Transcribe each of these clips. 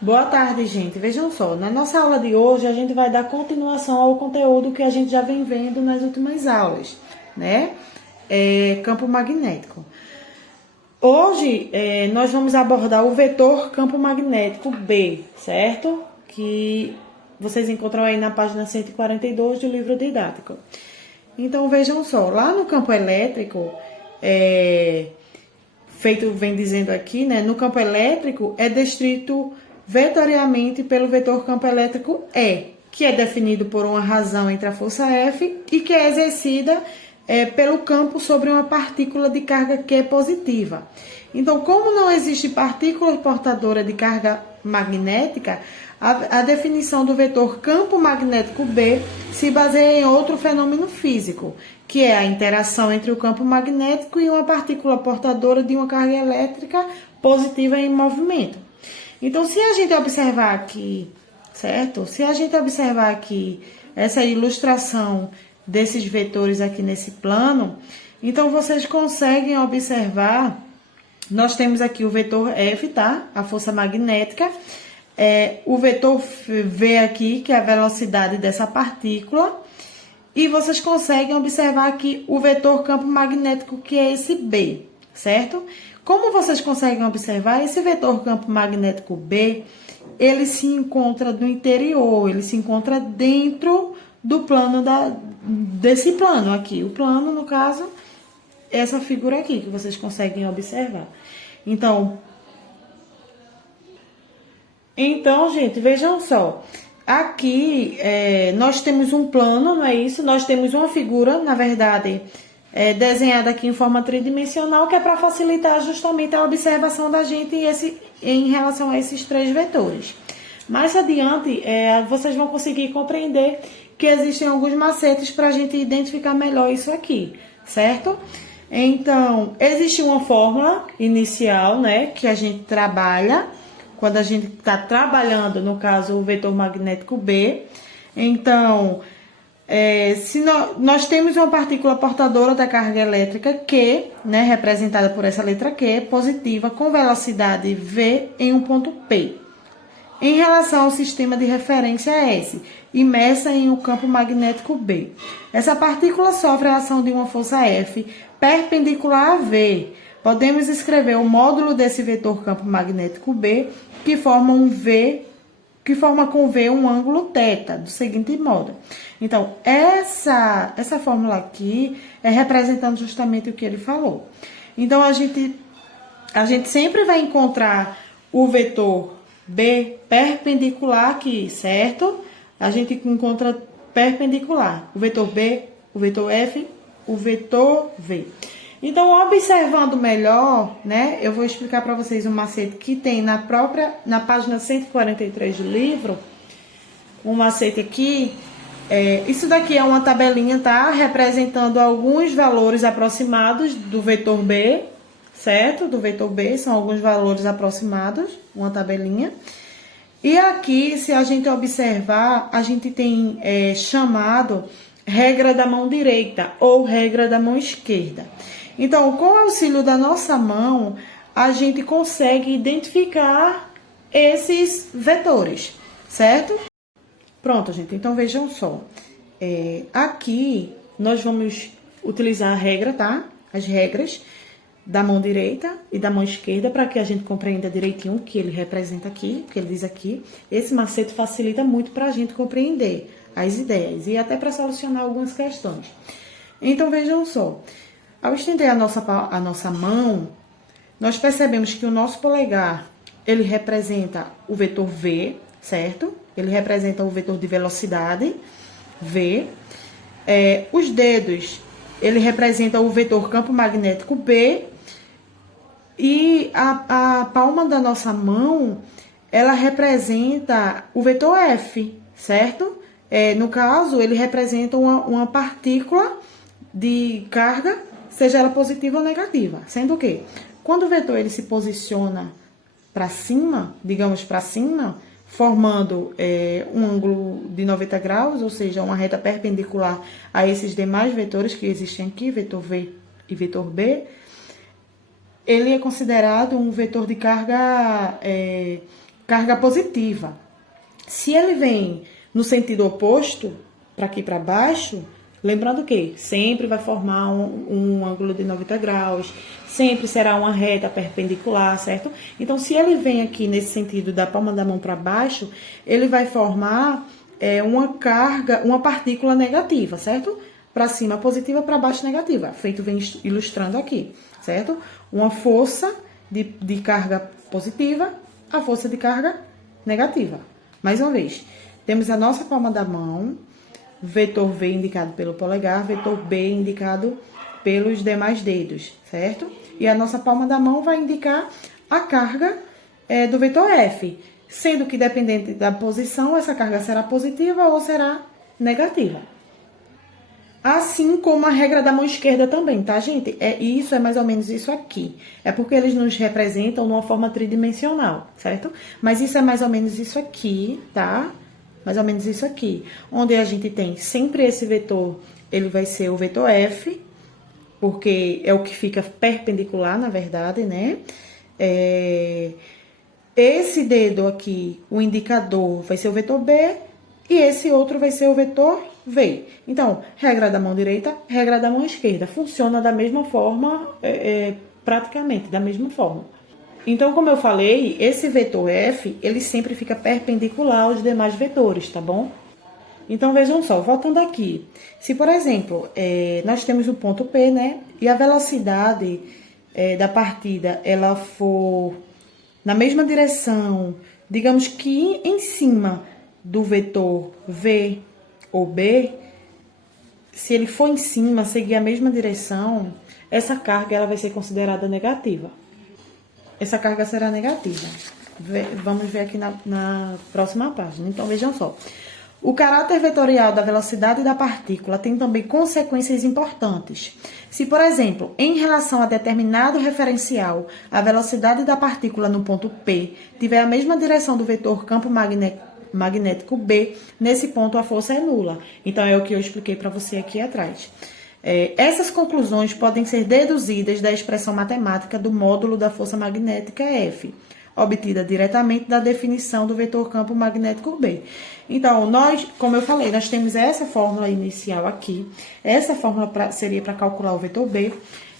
Boa tarde, gente. Vejam só, na nossa aula de hoje a gente vai dar continuação ao conteúdo que a gente já vem vendo nas últimas aulas, né? Campo magnético. Hoje nós vamos abordar o vetor campo magnético B, certo? Que vocês encontram aí na página 142 do livro didático. Então vejam só, lá no campo elétrico, vem dizendo aqui, né? No campo elétrico é descrito vetorialmente pelo vetor campo elétrico E, que é definido por uma razão entre a força F e que é exercida pelo campo sobre uma partícula de carga Q positiva. Então, como não existe partícula portadora de carga magnética, a definição do vetor campo magnético B se baseia em outro fenômeno físico, que é a interação entre o campo magnético e uma partícula portadora de uma carga elétrica positiva em movimento. Então, se a gente observar aqui, certo? Se a gente observar aqui essa ilustração desses vetores aqui nesse plano, então vocês conseguem observar, nós temos aqui o vetor F, tá? A força magnética, o vetor V aqui, que é a velocidade dessa partícula, e vocês conseguem observar aqui o vetor campo magnético, que é esse B, certo? Como vocês conseguem observar, esse vetor campo magnético B, ele se encontra no interior, ele se encontra dentro do plano desse plano aqui. O plano, no caso, essa figura aqui, que vocês conseguem observar. Então, gente, vejam só. Aqui, nós temos um plano, não é isso? Nós temos uma figura, na verdade, desenhada aqui em forma tridimensional, que é para facilitar justamente a observação da gente em relação a esses três vetores. Mais adiante, vocês vão conseguir compreender que existem alguns macetes para a gente identificar melhor isso aqui, certo? Então, existe uma fórmula inicial, né, que a gente trabalha quando a gente está trabalhando, no caso, o vetor magnético B. Então, se nós temos uma partícula portadora da carga elétrica Q, né, representada por essa letra Q, positiva, com velocidade V em um ponto P. Em relação ao sistema de referência S, imersa em um campo magnético B. Essa partícula sofre a ação de uma força F perpendicular a V. Podemos escrever o módulo desse vetor campo magnético B, que forma com V um ângulo θ, do seguinte modo. Então, essa fórmula aqui é representando justamente o que ele falou. Então, a gente sempre vai encontrar o vetor B perpendicular aqui, certo? A gente encontra perpendicular o vetor B, o vetor F, o vetor V. Então, observando melhor, né, eu vou explicar para vocês um macete que tem na página 143 do livro, um macete aqui. Isso daqui é uma tabelinha, tá? Representando alguns valores aproximados do vetor B, certo? Do vetor B, são alguns valores aproximados, uma tabelinha. E aqui, se a gente observar, a gente tem chamado regra da mão direita ou regra da mão esquerda. Então, com o auxílio da nossa mão, a gente consegue identificar esses vetores, certo? Pronto, gente. Então, vejam só. Aqui, nós vamos utilizar a regra, tá? As regras da mão direita e da mão esquerda, para que a gente compreenda direitinho o que ele representa aqui, o que ele diz aqui. Esse macete facilita muito para a gente compreender as ideias e até para solucionar algumas questões. Então, vejam só. Ao estender a nossa mão, nós percebemos que o nosso polegar, ele representa o vetor V, certo? Ele representa o vetor de velocidade, V. Os dedos, ele representa o vetor campo magnético B. E a palma da nossa mão, ela representa o vetor F, certo? No caso, ele representa uma partícula de carga, seja ela positiva ou negativa. Sendo que, quando o vetor ele se posiciona para cima, digamos para cima, formando um ângulo de 90 graus, ou seja, uma reta perpendicular a esses demais vetores que existem aqui, vetor V e vetor B, ele é considerado um vetor de carga carga positiva. Se ele vem no sentido oposto, para aqui para baixo, lembrando que sempre vai formar um ângulo de 90 graus, sempre será uma reta perpendicular, certo? Então, se ele vem aqui nesse sentido da palma da mão para baixo, ele vai formar uma carga, uma partícula negativa, certo? Para cima positiva, para baixo negativa, feito vem ilustrando aqui, certo? Uma força de carga positiva, a força de carga negativa. Mais uma vez, temos a nossa palma da mão, vetor V indicado pelo polegar, vetor B indicado pelos demais dedos, certo? E a nossa palma da mão vai indicar a carga do vetor F, sendo que dependente da posição, essa carga será positiva ou será negativa. Assim como a regra da mão esquerda também, tá, gente? Isso é mais ou menos isso aqui. É porque eles nos representam numa forma tridimensional, certo? Mas isso é mais ou menos isso aqui, tá? Mais ou menos isso aqui. Onde a gente tem sempre esse vetor, ele vai ser o vetor F, porque é o que fica perpendicular, na verdade, né? Esse dedo aqui, o indicador, vai ser o vetor B, e esse outro vai ser o vetor V. Então, regra da mão direita, regra da mão esquerda. Funciona da mesma forma, praticamente da mesma forma. Então, como eu falei, esse vetor F, ele sempre fica perpendicular aos demais vetores, tá bom? Então, vejam só, voltando aqui. Se, por exemplo, nós temos um ponto P, né? E a velocidade da partida, ela for na mesma direção, digamos que em cima do vetor V ou B, se ele for em cima, seguir a mesma direção, essa carga ela vai ser considerada negativa. Essa carga será negativa. Vamos ver aqui na próxima página. Então, vejam só. O caráter vetorial da velocidade da partícula tem também consequências importantes. Se, por exemplo, em relação a determinado referencial, a velocidade da partícula no ponto P tiver a mesma direção do vetor campo magnético B, nesse ponto a força é nula. Então, é o que eu expliquei para você aqui atrás. Essas conclusões podem ser deduzidas da expressão matemática do módulo da força magnética F, obtida diretamente da definição do vetor campo magnético B. Então, como eu falei, nós temos essa fórmula inicial aqui. Essa fórmula seria para calcular o vetor B.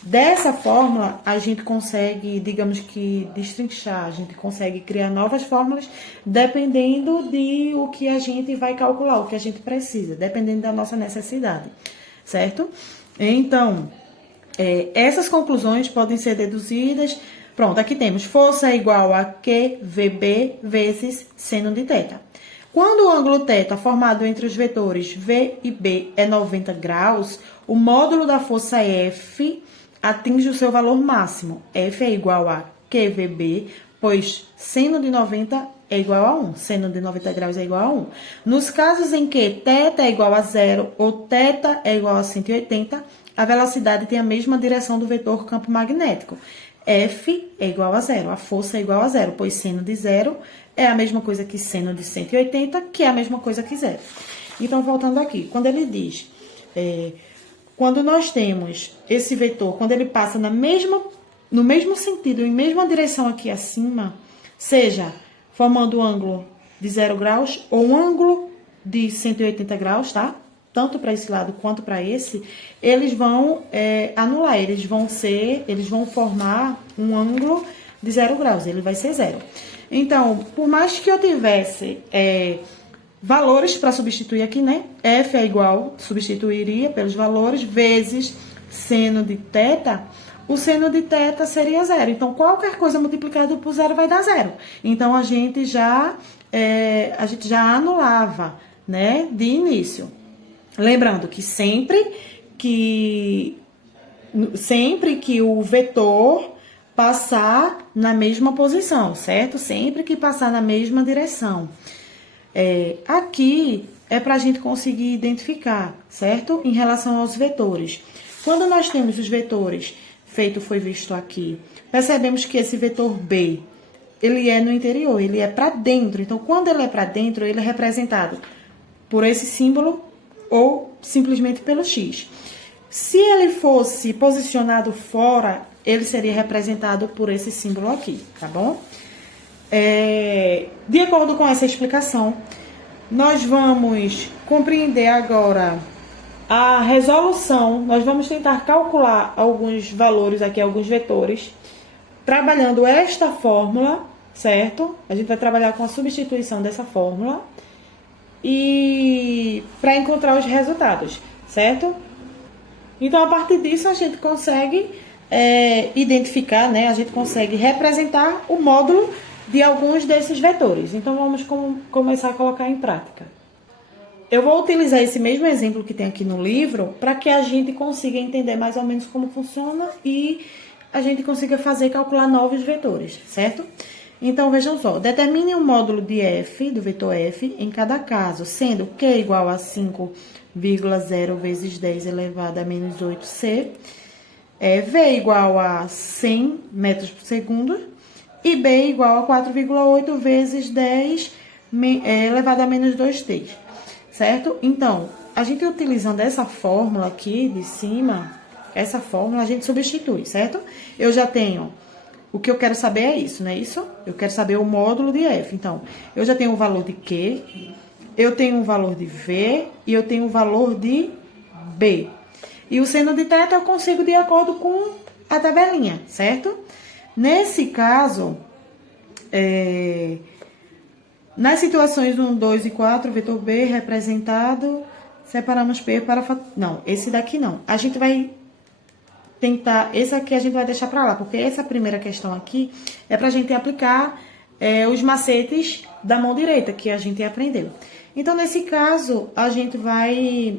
Dessa fórmula, a gente consegue, digamos que, destrinchar, a gente consegue criar novas fórmulas, dependendo de o que a gente vai calcular, o que a gente precisa, dependendo da nossa necessidade, certo? Então, essas conclusões podem ser deduzidas. Pronto, aqui temos força é igual a QVB vezes seno de θ. Quando o ângulo θ formado entre os vetores V e B é 90 graus, o módulo da força F atinge o seu valor máximo. F é igual a QVB, pois seno de 90 é igual a 1. Seno de 90 graus é igual a 1. Nos casos em que θ é igual a 0 ou θ é igual a 180, a velocidade tem a mesma direção do vetor campo magnético. F é igual a 0, a força é igual a 0, pois seno de 0 é a mesma coisa que seno de 180, que é a mesma coisa que 0. Então, voltando aqui, quando ele diz, quando nós temos esse vetor, quando ele passa no mesmo sentido, em mesma direção aqui acima, seja formando um ângulo de 0 graus ou um ângulo de 180 graus, tá? Tanto para esse lado quanto para esse, eles vão anular, eles vão formar um ângulo de 0 graus, ele vai ser 0. Então, por mais que eu tivesse valores para substituir aqui, né? F é igual, substituiria pelos valores, vezes seno de θ, o seno de θ seria 0. Então, qualquer coisa multiplicada por 0 vai dar 0. Então, a gente já anulava, né, de início. Lembrando que sempre que o vetor passar na mesma posição, certo? Sempre que passar na mesma direção. Aqui é para a gente conseguir identificar, certo? Em relação aos vetores. Quando nós temos os vetores, feito foi visto aqui, percebemos que esse vetor B, ele é no interior, ele é para dentro. Então, quando ele é para dentro, ele é representado por esse símbolo ou simplesmente pelo X. Se ele fosse posicionado fora, ele seria representado por esse símbolo aqui, tá bom? De acordo com essa explicação, nós vamos compreender agora a resolução. Nós vamos tentar calcular alguns valores aqui, alguns vetores, trabalhando esta fórmula, certo? A gente vai trabalhar com a substituição dessa fórmula e para encontrar os resultados, certo? Então, a partir disso, a gente consegue identificar, né? A gente consegue representar o módulo de alguns desses vetores. Então, vamos começar a colocar em prática. Eu vou utilizar esse mesmo exemplo que tem aqui no livro para que a gente consiga entender mais ou menos como funciona e a gente consiga calcular novos vetores, certo? Então, vejam só, determine o módulo de f, do vetor f, em cada caso, sendo q igual a 5,0 vezes 10 elevado a menos 8c, v igual a 100 metros por segundo, e b igual a 4,8 vezes 10 elevado a menos 2t, certo? Então, a gente utilizando essa fórmula aqui de cima, essa fórmula a gente substitui, certo? Eu já tenho, o que eu quero saber é isso, não é isso? Eu quero saber o módulo de f. Então, eu já tenho o valor de q, eu tenho o valor de v e eu tenho o valor de b. E o seno de θ eu consigo de acordo com a tabelinha, certo? Nesse caso, nas situações 1, 2 e 4, o vetor B representado, separamos P para... Não, esse daqui não. A gente vai tentar... Esse aqui a gente vai deixar para lá, porque essa primeira questão aqui é para a gente aplicar os macetes da mão direita que a gente aprendeu. Então, nesse caso, a gente vai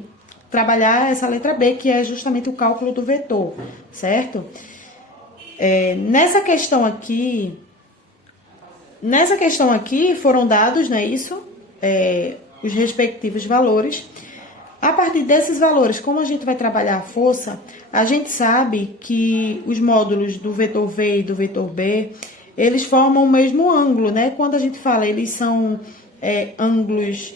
trabalhar essa letra B, que é justamente o cálculo do vetor, certo? Nessa questão aqui foram dados, não é isso? Os respectivos valores. A partir desses valores, como a gente vai trabalhar a força, a gente sabe que os módulos do vetor V e do vetor B, eles formam o mesmo ângulo, né? Quando a gente fala, eles são ângulos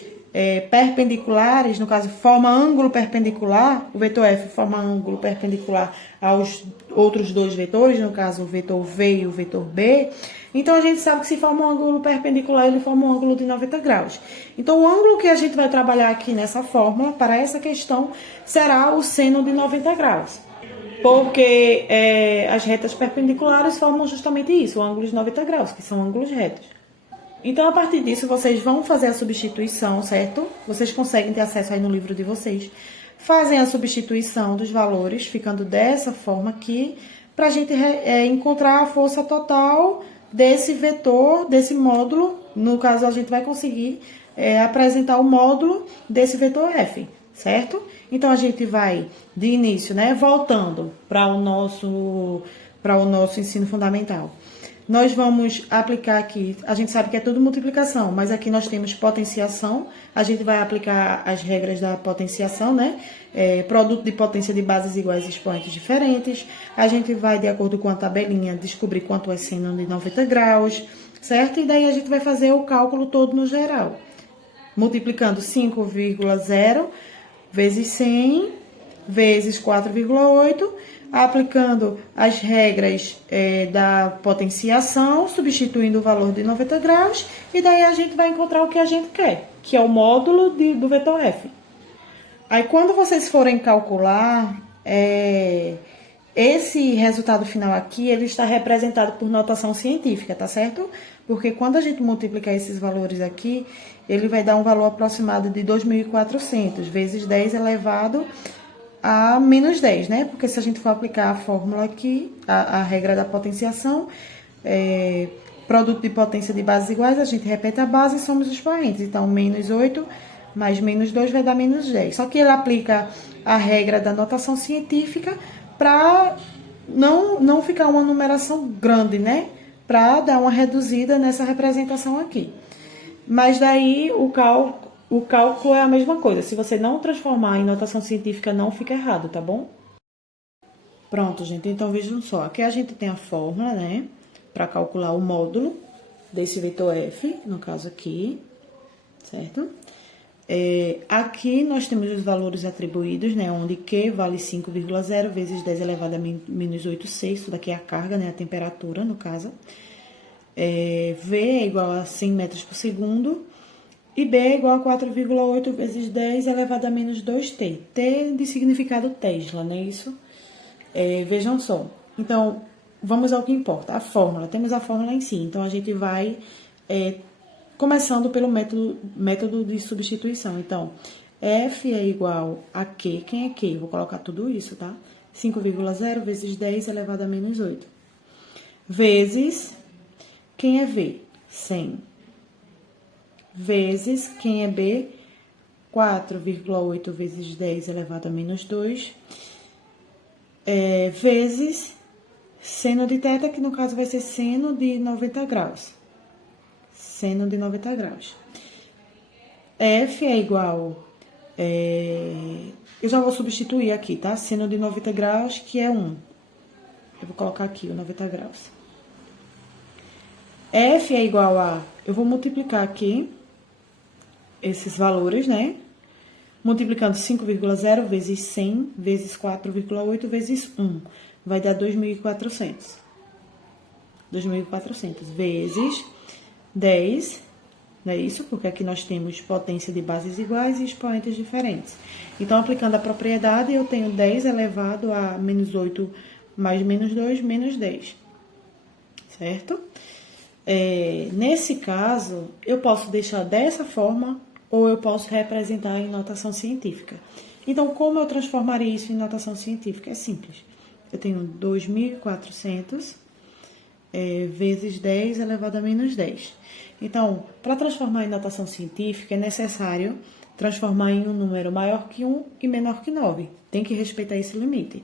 perpendiculares, no caso, forma ângulo perpendicular, o vetor F forma ângulo perpendicular aos outros dois vetores, no caso, o vetor V e o vetor B. Então, a gente sabe que se forma um ângulo perpendicular, ele forma um ângulo de 90 graus. Então, o ângulo que a gente vai trabalhar aqui nessa fórmula, para essa questão, será o seno de 90 graus. Porque as retas perpendiculares formam justamente isso, o ângulo de 90 graus, que são ângulos retos. Então, a partir disso, vocês vão fazer a substituição, certo? Vocês conseguem ter acesso aí no livro de vocês. Fazem a substituição dos valores, ficando dessa forma aqui, para a gente encontrar a força total desse vetor, desse módulo. No caso, a gente vai conseguir apresentar o módulo desse vetor F, certo? Então, a gente vai, de início, né, voltando para o nosso ensino fundamental. Nós vamos aplicar aqui, a gente sabe que é tudo multiplicação, mas aqui nós temos potenciação, a gente vai aplicar as regras da potenciação, né? Produto de potência de bases iguais e expoentes diferentes. A gente vai, de acordo com a tabelinha, descobrir quanto é seno de 90 graus, certo? E daí a gente vai fazer o cálculo todo no geral. Multiplicando 5,0 vezes 100 vezes 4,8, aplicando as regras da potenciação, substituindo o valor de 90 graus, e daí a gente vai encontrar o que a gente quer, que é o módulo do vetor F. Aí, quando vocês forem calcular, esse resultado final aqui, ele está representado por notação científica, tá certo? Porque quando a gente multiplicar esses valores aqui, ele vai dar um valor aproximado de 2.400 vezes 10 elevado a menos 10, né? Porque se a gente for aplicar a fórmula aqui, a regra da potenciação, produto de potência de bases iguais, a gente repete a base e somos os expoentes. Então, menos 8 mais menos 2 vai dar menos 10. Só que ele aplica a regra da notação científica para não ficar uma numeração grande, né? Para dar uma reduzida nessa representação aqui. Mas daí o cálculo é a mesma coisa. Se você não transformar em notação científica, não fica errado, tá bom? Pronto, gente. Então, vejam só. Aqui a gente tem a fórmula, né? Para calcular o módulo desse vetor F, no caso aqui, certo? Aqui nós temos os valores atribuídos, né? Onde Q vale 5,0 vezes 10 elevado a menos 8,6. Isso daqui é a carga, né? A temperatura, no caso. V é igual a 100 metros por segundo. E B é igual a 4,8 vezes 10 elevado a menos 2t. T de significado Tesla, não é isso? Vejam só. Então, vamos ao que importa. A fórmula. Temos a fórmula em si. Então, a gente vai começando pelo método de substituição. Então, F é igual a Q. Quem é Q? Vou colocar tudo isso, tá? 5,0 vezes 10 elevado a menos 8. Vezes, quem é V? 100. Vezes, quem é B? 4,8 vezes 10 elevado a menos 2. Vezes seno de θ, que no caso vai ser seno de 90 graus. Seno de 90 graus. F é igual... eu já vou substituir aqui, tá? Seno de 90 graus, que é 1. Eu vou colocar aqui o 90 graus. F é igual a... Eu vou multiplicar aqui esses valores, né? Multiplicando 5,0 vezes 100 vezes 4,8 vezes 1. Vai dar 2.400. 2.400 vezes 10. Não é isso? Porque aqui nós temos potência de bases iguais e expoentes diferentes. Então, aplicando a propriedade, eu tenho 10 elevado a menos 8 mais menos 2, menos 10. Certo? Nesse caso, eu posso deixar dessa forma ou eu posso representar em notação científica. Então, como eu transformaria isso em notação científica? É simples. Eu tenho 2.400 vezes 10 elevado a menos 10. Então, para transformar em notação científica, é necessário transformar em um número maior que 1 e menor que 9. Tem que respeitar esse limite.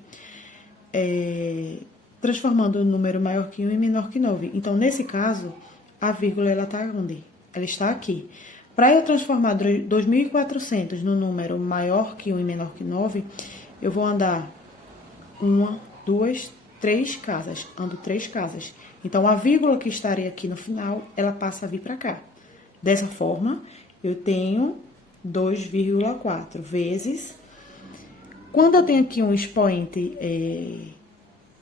Transformando um número maior que 1 e menor que 9. Então, nesse caso, a vírgula, ela está onde? Ela está aqui. Para eu transformar 2.400 no número maior que 1 e menor que 9, eu vou andar 1, 2, 3 casas. Ando 3 casas. Então, a vírgula que estaria aqui no final, ela passa a vir para cá. Dessa forma, eu tenho 2,4 vezes... Quando eu tenho aqui um expoente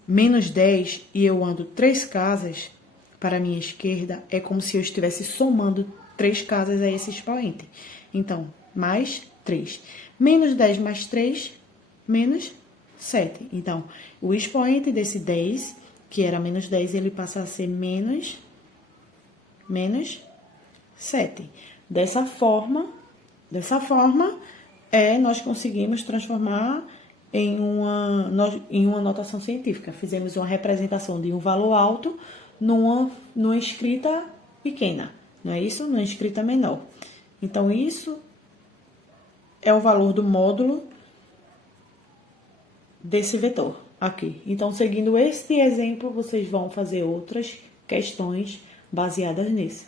menos 10 e eu ando 3 casas para a minha esquerda, é como se eu estivesse somando 3 casas a esse expoente. Então, mais 3. Menos 10 mais 3, menos 7. Então, o expoente desse 10, que era menos 10, ele passa a ser menos 7. Dessa forma, nós conseguimos transformar em uma notação científica. Fizemos uma representação de um valor alto numa escrita pequena, não é isso? Numa escrita menor. Então, isso é o valor do módulo desse vetor aqui. Então, seguindo este exemplo, vocês vão fazer outras questões baseadas nesse.